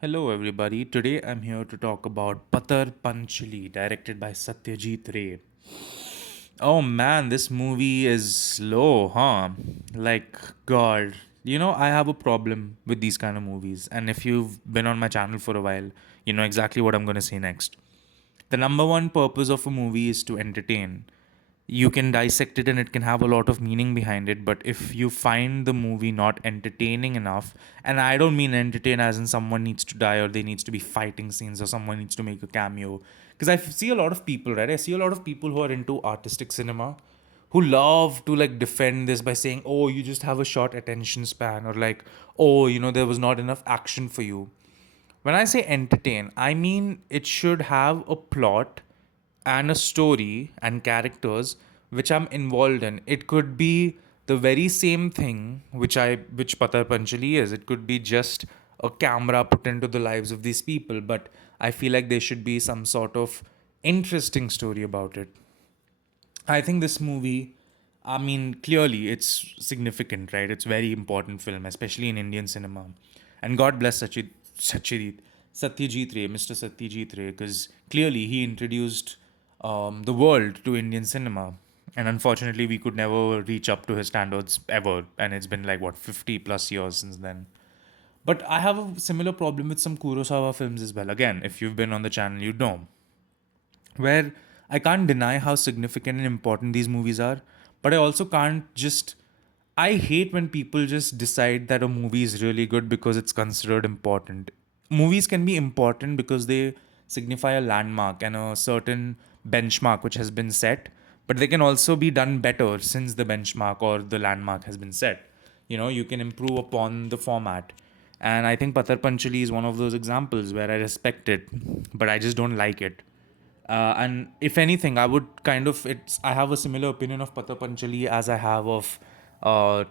Hello, everybody. Today I'm here to talk about Patar Panchali, directed by Satyajit Ray. Oh man, this movie is slow, huh? Like, God. I have a problem with these kind of movies, and if you've been on my channel for a while, you know exactly what I'm going to say next. The number one purpose of a movie is to entertain. You can dissect it and it can have a lot of meaning behind it, but if you find the movie not entertaining enough, and I don't mean entertain as in someone needs to die or there needs to be fighting scenes or someone needs to make a cameo, because see a lot of people, right? I see a lot of people who are into artistic cinema who love to like defend this by saying, oh, you just have a short attention span, or like, oh, there was not enough action for you. When I say entertain, I mean it should have a plot and a story and characters which I'm involved in. It could be the very same thing which Patar Panchali is. It could be just a camera put into the lives of these people, but I feel like there should be some sort of interesting story about it. I think this movie, I mean, clearly it's significant, right? It's very important film, especially in Indian cinema. And God bless Satyajit Ray, Mr. Satyajit Ray, because clearly he introduced the world to Indian cinema. And unfortunately, we could never reach up to his standards ever. And it's been like, what, 50 plus years since then. But I have a similar problem with some Kurosawa films as well. Again, if you've been on the channel, you know where I can't deny how significant and important these movies are, but I also can't just. I hate when people just decide that a movie is really good because it's considered important. Movies can be important because they signify a landmark and a certain benchmark which has been set, but they can also be done better since the benchmark or the landmark has been set. You can improve upon the format. And I think Patar Panchali is one of those examples where I respect it, but I just don't like it. And if anything, I would kind of it's. I have a similar opinion of Pata Panchali as I have of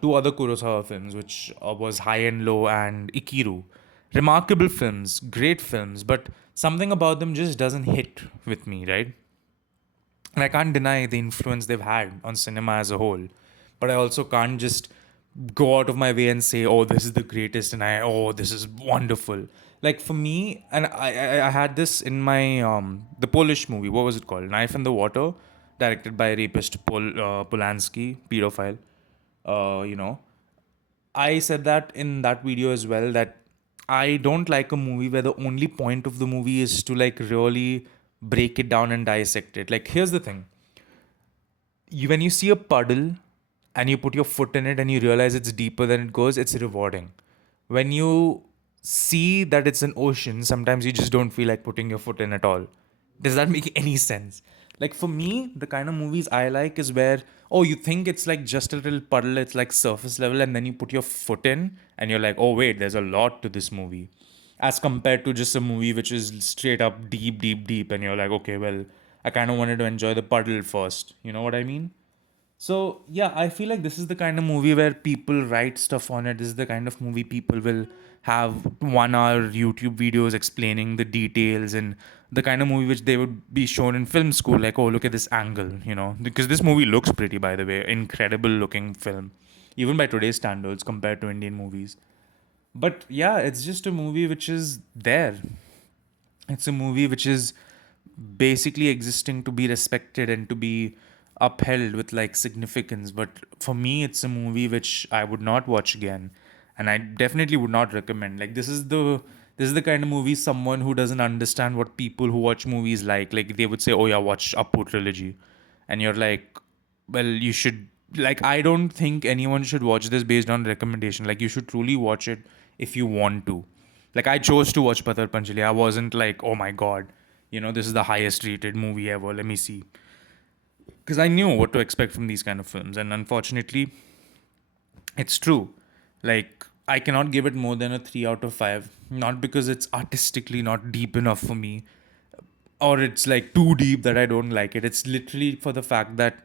two other Kurosawa films, which was High and Low and Ikiru. Remarkable films, great films, but something about them just doesn't hit with me, right? And I can't deny the influence they've had on cinema as a whole. But I also can't just go out of my way and say, oh, this is the greatest and oh, this is wonderful. Like for me, and I had this in my, the Polish movie, what was it called? Knife in the Water, directed by rapist Polanski, pedophile. You know, I said that in that video as well that I don't like a movie where the only point of the movie is to like really break it down and dissect it. Like, here's the thing, when you see a puddle and you put your foot in it and you realize it's deeper than it goes, it's rewarding. When you see that it's an ocean, sometimes you just don't feel like putting your foot in at all. Does that make any sense? Like for me, the kind of movies I like is where, oh, you think it's like just a little puddle, it's like surface level, and then you put your foot in and you're like, oh, wait, there's a lot to this movie. As compared to just a movie which is straight up deep, deep, deep, and you're like, okay, well, I kind of wanted to enjoy the puddle first. You know what I mean? So yeah, I feel like this is the kind of movie where people write stuff on it. This is the kind of movie people will have 1 hour YouTube videos explaining the details, and the kind of movie which they would be shown in film school, like, oh, look at this angle, because this movie looks pretty, by the way, incredible looking film, even by today's standards compared to Indian movies. But yeah, it's just a movie which is there. It's a movie which is basically existing to be respected and to be upheld with like significance. But for me, it's a movie which I would not watch again, and I definitely would not recommend. Like this is the kind of movie someone who doesn't understand what people who watch movies like they would say, oh yeah, watch Apu trilogy, and you're like, well, you should. Like, I don't think anyone should watch this based on recommendation. Like, you should truly watch it if you want to. Like, I chose to watch Patar Panchali. I wasn't like, oh my god, this is the highest rated movie ever. Let me see. Because I knew what to expect from these kind of films. And unfortunately, it's true. Like, I cannot give it more than a 3 out of 5. Not because it's artistically not deep enough for me, or it's like too deep that I don't like it. It's literally for the fact that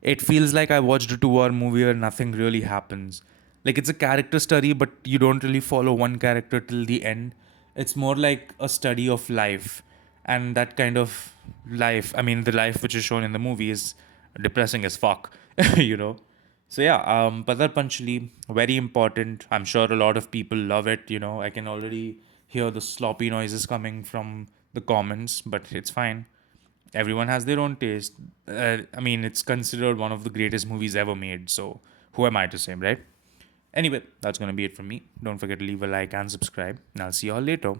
it feels like I watched a 2 hour movie where nothing really happens. Like, it's a character study, but you don't really follow one character till the end. It's more like a study of life. And that kind of life, I mean, the life which is shown in the movie is depressing as fuck, you know? So, yeah, Padar Panchali, very important. I'm sure a lot of people love it, I can already hear the sloppy noises coming from the comments, but it's fine. Everyone has their own taste. I mean, it's considered one of the greatest movies ever made, so who am I to say, right? Anyway, that's gonna be it from me. Don't forget to leave a like and subscribe, and I'll see you all later.